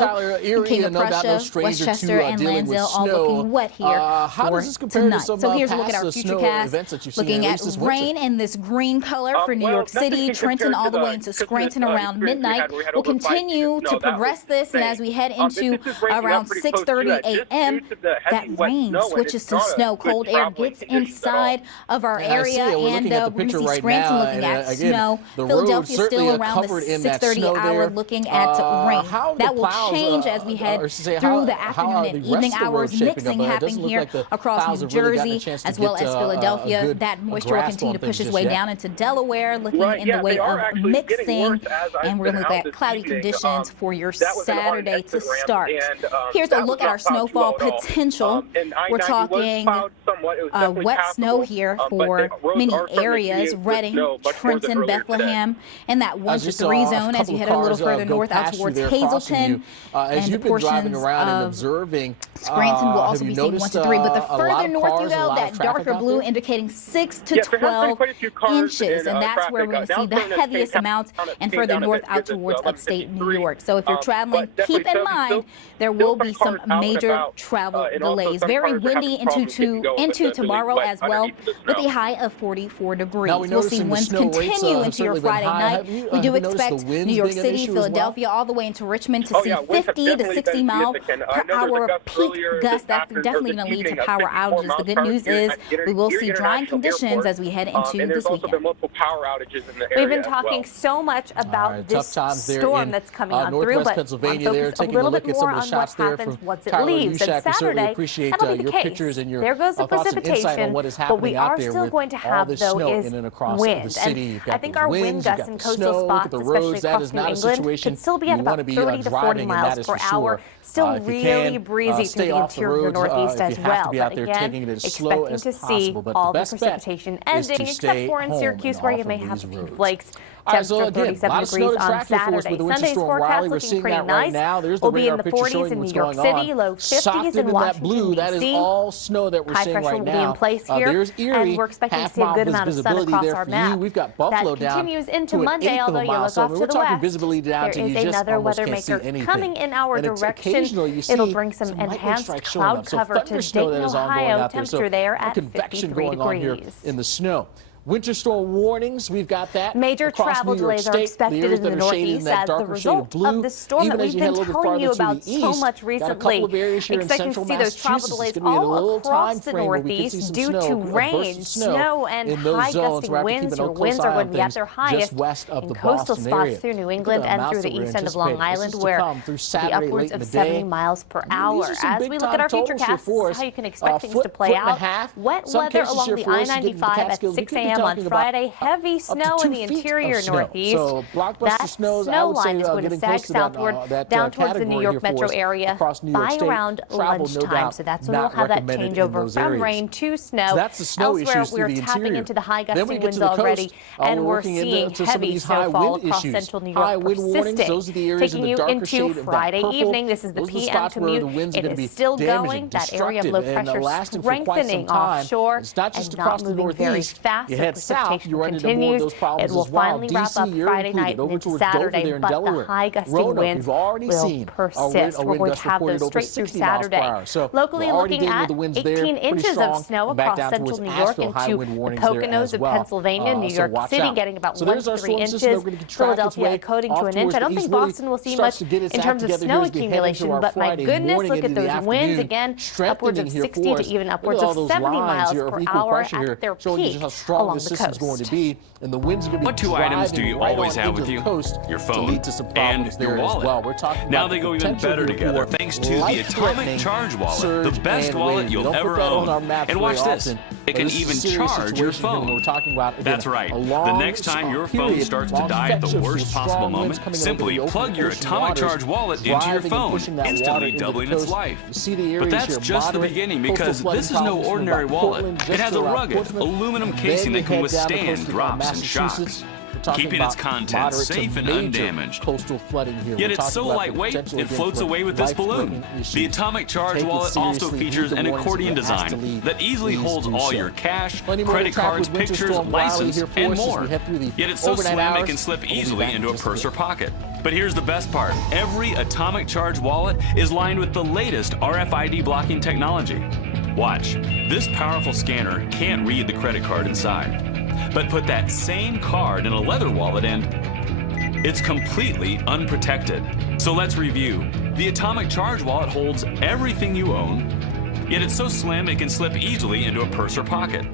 King of Prussia, Westchester and Lansdale all looking wet here for tonight. So here's a look at our futurecast, looking at rain in this green color for New York City, Trenton all the way into Scranton around midnight. We'll continue to progress this, and as we head into around 6:30 a.m., that rain switches to snow. Cold air gets inside of our area, and we're going to see Scranton looking at snow. Philadelphia still around the 6:30 hour looking at rain. That will change as we head through the afternoon and evening hours, mixing happening here across New Jersey as well as Philadelphia. That moisture will continue to push its way down into Delaware, looking in the way of mixing, and we're going to look at cloudy conditions for your Saturday to start. Here's a look at our snowfall potential. We're talking wet snow here for many areas, Reading, Trenton, Bethlehem, and that 1 to 3 zone as you head a little further north out towards Hazleton, and the portions of Scranton will also be seeing 1 to 3. But the further north you go, that darker blue indicating 6 to 12 inches, and that's where we're going to see the heaviest amounts, and further north out towards upstate New York. So if you're traveling, keep in mind there will be some major travel delays. Very windy into tomorrow as well, with a high of 44 degrees. We'll see winds continue into your Friday night. We do expect New York City, Philadelphia, all the way into Richmond to see 50 to 60 mile per hour peak gusts. That's definitely going to lead to power outages. The good news is we will see drying conditions as we head into this weekend. We've been talking so much about this storm that's coming on through, but focus a little bit more on what happens once it leaves. And Saturday, that'll be the case. There goes the precipitation, but we are still going to have, though, is wind. And I think our wind gusts in coastal spots, especially across New England, could still be at about 30 to 40 miles per hour. Still really breezy through the interior northeast as well. But again, expecting to see all the precipitation ending, except for in Syracuse, where you may have a few flakes Temperature 37 degrees on Saturday. Sunday's forecast looking pretty nice. We'll be in the 40s in New York City, low 50s in Washington, That is D.C. all snow that we're seeing right now. High pressure will be in place here, there's Erie, and we're expecting to see a good amount of sun across our map. We've got Buffalo that continues into Monday, although you look off to the west. There is another weather maker coming in our direction. It'll bring some enhanced cloud cover to Dayton, Ohio. Temperature there at 53 degrees. In the snow. Winter storm warnings, we've got that. Major travel delays are expected in the Northeast as the result of the storm that we've been telling you about so much recently. Expecting to see those travel delays all across the Northeast due to rain, snow, and high gusting winds. Your winds are going to be at their highest in coastal spots through New England and through the east end of Long Island, where it'll be upwards of 70 miles per hour. As we look at our future casts, this is how you can expect things to play out. Wet weather along the I-95 at 6 a.m. on Friday. Heavy snow in the interior Northeast. That snow line is going to sag southward down towards the New York metro area by around lunchtime. So that's when we'll have that changeover from rain to snow. Elsewhere, we're tapping into the high gusting winds already, and we're seeing heavy snowfall across central New York persisting. Taking you into Friday evening, this is the PM commute. It is still going. That area of low pressure strengthening offshore and not moving very fast. Precipitation continues. It will finally wrap up Friday night and into Saturday, but the high gusting winds will persist. We're going to have those straight through Saturday. Locally looking at 18 inches of snow across central New York into the Poconos of Pennsylvania, New York City getting about 1 to 3 inches. Philadelphia coating to an inch. I don't think Boston will see much in terms of snow accumulation, but my goodness, look at those winds again, upwards of 60 to even upwards of 70 miles per hour at their peak along the coast. Going to be, and the winds are going to be what two items do you always have with you? Your phone and your wallet. We're talking now they go even better together thanks to the Atomic Charge Wallet, the best wallet you'll ever own. And watch this. It can even charge your phone. That's right. The next time your phone starts to die at the worst possible moment, simply plug your Atomic Charge Wallet into your phone, instantly doubling its life. But that's just the beginning, because this is no ordinary wallet. It has a rugged aluminum casing that can withstand drops and shocks, keeping its contents safe and undamaged. Yet it's so lightweight, it floats away with this balloon. The Atomic Charge Wallet also features an accordion design that easily holds all your cash, credit cards, pictures, license, and more. Yet it's so slim it can slip easily into a purse or pocket. But here's the best part. Every Atomic Charge Wallet is lined with the latest RFID blocking technology. Watch. This powerful scanner can't read the credit card inside. But put that same card in a leather wallet and it's completely unprotected. So let's review. The Atomic Charge Wallet holds everything you own, yet it's so slim it can slip easily into a purse or pocket.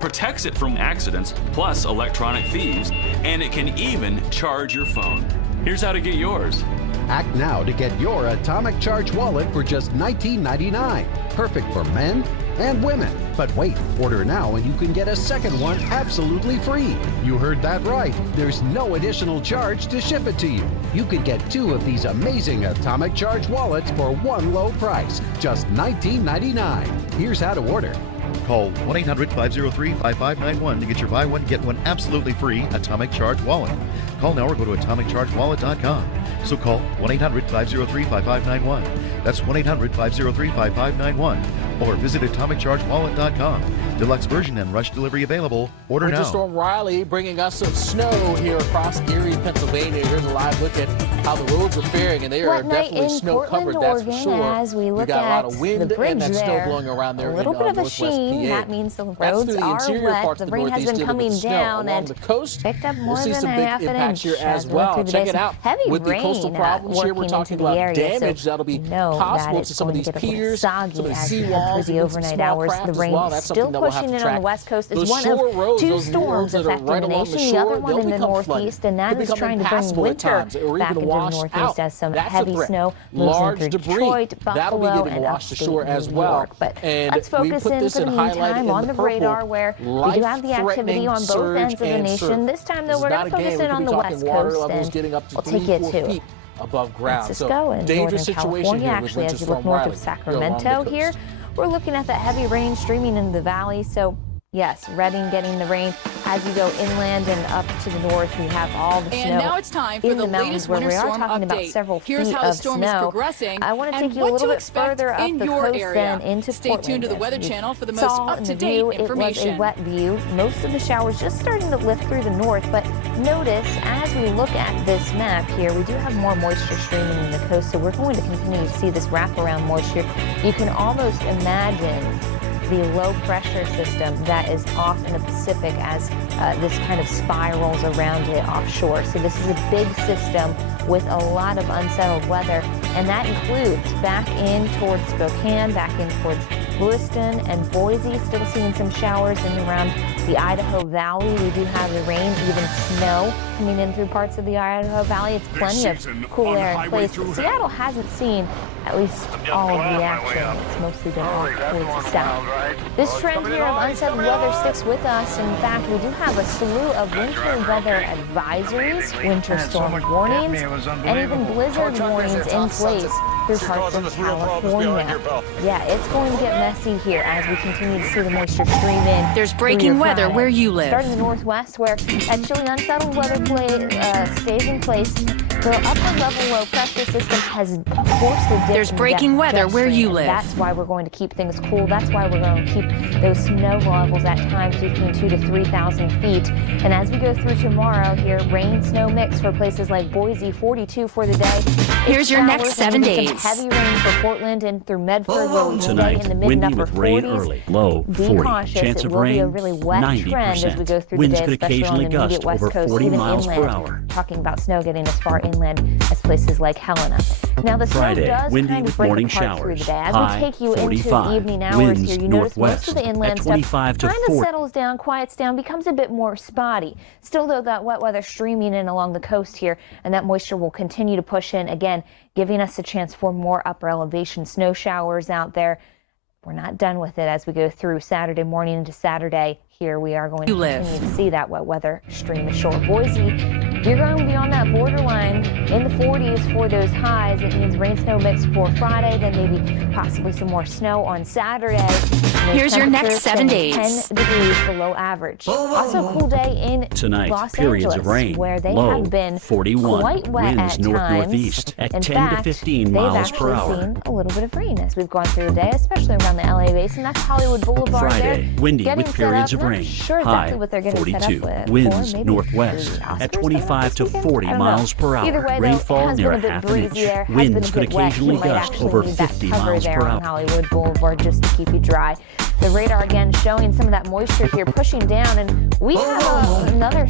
Protects it from accidents, plus electronic thieves, and it can even charge your phone. Here's how to get yours. Act now to get your Atomic Charge Wallet for just $19.99. Perfect for men and women. But wait, order now and you can get a second one absolutely free. You heard that right. There's no additional charge to ship it to you. You could get 2 of these amazing Atomic Charge Wallets for one low price, just $19.99. Here's how to order. Call 1-800-503-5591 to get your buy one, get one absolutely free Atomic Charge Wallet. Call now or go to AtomicChargeWallet.com. So call 1-800-503-5591. That's 1-800-503-5591. Or visit AtomicChargeWallet.com. Deluxe version and rush delivery available. Order now. Winter Storm Riley bringing us some snow here across Erie, Pennsylvania. Here's a live look at how the roads are faring, and they are definitely snow covered, that's for sure. As we look got a lot of wind the bridge and that there, snow blowing around there. A little bit of a sheen. That means the roads are wet. The rain has been coming down and the coast, picked up more than some a half an inch here as well. Check it out. Heavy with the rain coastal problems here, we're talking about damage that'll be possible to some of these piers, some of the seawalls, the overnight hours. The rain is still pushing in on the west coast. Is one of 2 storms affecting the nation. The other one in the northeast, and that is trying to bring winter back into the northeast as some heavy snow moves in through Detroit, Buffalo, and upstate New York. But let's focus in for the meantime on the radar, where we do have the activity on both ends of the nation. This time, though, we're going to focus in on the west coast, and we'll take you to above ground. Francisco in Northern California. Actually, as you look north of Sacramento here, we're looking at that heavy rain streaming into the valley. So Yes, Redding getting the rain. As you go inland and up to the north, we have all the snow. And now it's time for the latest winter storm update. Here's how the storm is progressing. I want to take you a little bit further up the coast then into Stay Portland. tuned to the Weather Channel for the most up-to-date information. It was a wet view. Most of the showers just starting to lift through the north, but notice as we look at this map here, we do have more moisture streaming in the coast, so we're going to continue to see this wraparound moisture. You can almost imagine the low pressure system that is off in the Pacific as this kind of spirals around it offshore. So this is a big system with a lot of unsettled weather, and that includes back in towards Spokane, back in towards Lewiston and Boise, still seeing some showers in and around the Idaho Valley. We do have the rain, even snow coming in through parts of the Idaho Valley. It's plenty of cool air in place. But Seattle hasn't seen at least all of the action. It's mostly been off towards the south. This trend here of unsettled weather sticks with us. In fact, we do have a slew of winter weather advisories, winter storm warnings, and even blizzard warnings in place through parts of California. Yeah, it's going to get messy here as we continue to see the moisture stream in. There's breaking weather where you live. Starting in the northwest, where actually unsettled weather stays in place. The upper level low pressure system has forced the dip. There's breaking weather where you live. That's why we're going to keep things cool. That's why we're going to keep those snow levels at times between 2,000 to 3,000 feet. And as we go through tomorrow here, rain snow mix for places like Boise, 42 for the day. Here's your next 7 days. Heavy rain for Portland and through Medford, where we stay in the mid and upper 40s. Rain early, low 40. Cautious. Chance it of will rain, be a really wet 90%. trend as we go through Winds the day, could especially on occasionally the immediate gust west over coast, 40 even miles inland. per hour. Talking about snow getting as far inland as places like Helena. Now the Friday, snow does windy kind of with break morning apart showers. through the day. As High, we take you 45. into the evening hours Winds here, you notice northwest most of the inland at 25 stuff to kind of 40. settles down, quiets down, becomes a bit more spotty. Still, though, that wet weather streaming in along the coast here, and that moisture will continue to push in again, giving us a chance for more upper elevation snow showers out there. We're not done with it as we go through Saturday morning into Saturday. Here we are going to continue to see that wet weather stream ashore. Boise, you're going to be on that borderline in the 40s for those highs. It means rain snow mix for Friday, then maybe possibly some more snow on Saturday. Here's your next 7 days. 10 degrees below average. Also a cool day in Tonight, Los periods Angeles, of rain, where they low have been 41. quite wet Winds at north-northeast times. at In 10 fact, to 15 they've miles per hour. actually seen a little bit of rain as we've gone through the day, especially around the LA basin. That's Hollywood Boulevard. Friday, there. windy Getting with periods set up. of rain. Sure High, exactly what they're getting 42. set up with. Winds Or maybe northwest at 25 to 40 I don't miles know. per hour. Either way, though, Rainfall it has near been a bit half an breezy inch. there. Has Winds been a could bit wet. occasionally You might gust actually over need that 50 cover miles there per on hour. Hollywood Boulevard just to keep you dry. The radar again showing some of that moisture here pushing down, and we have another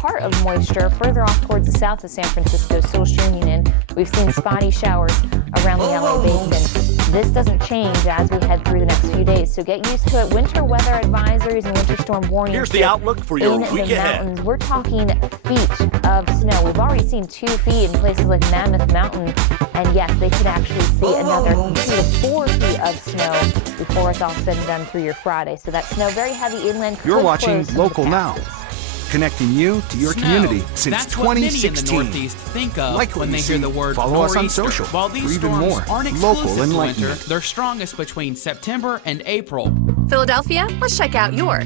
part of moisture further off towards the south of San Francisco still streaming in. We've seen spotty showers around the LA basin. This doesn't change as we head through the next few days, so get used to it. Winter weather advisories and winter storm warnings. Here's the outlook for your week ahead. We're talking feet of snow. We've already seen 2 feet in places like Mammoth Mountain, and yes, they could actually see another 3 to 4 feet of snow before it's all said and done through your Friday. So that snow, very heavy inland. You're watching Local Now, connecting you to your community since That's what many in the 2016. Northeast think of Like when they hear the word follow us on nor'easter. social While these for even storms more aren't local exclusive to winter, enlightenment. they're strongest between September and April. Philadelphia, let's check out your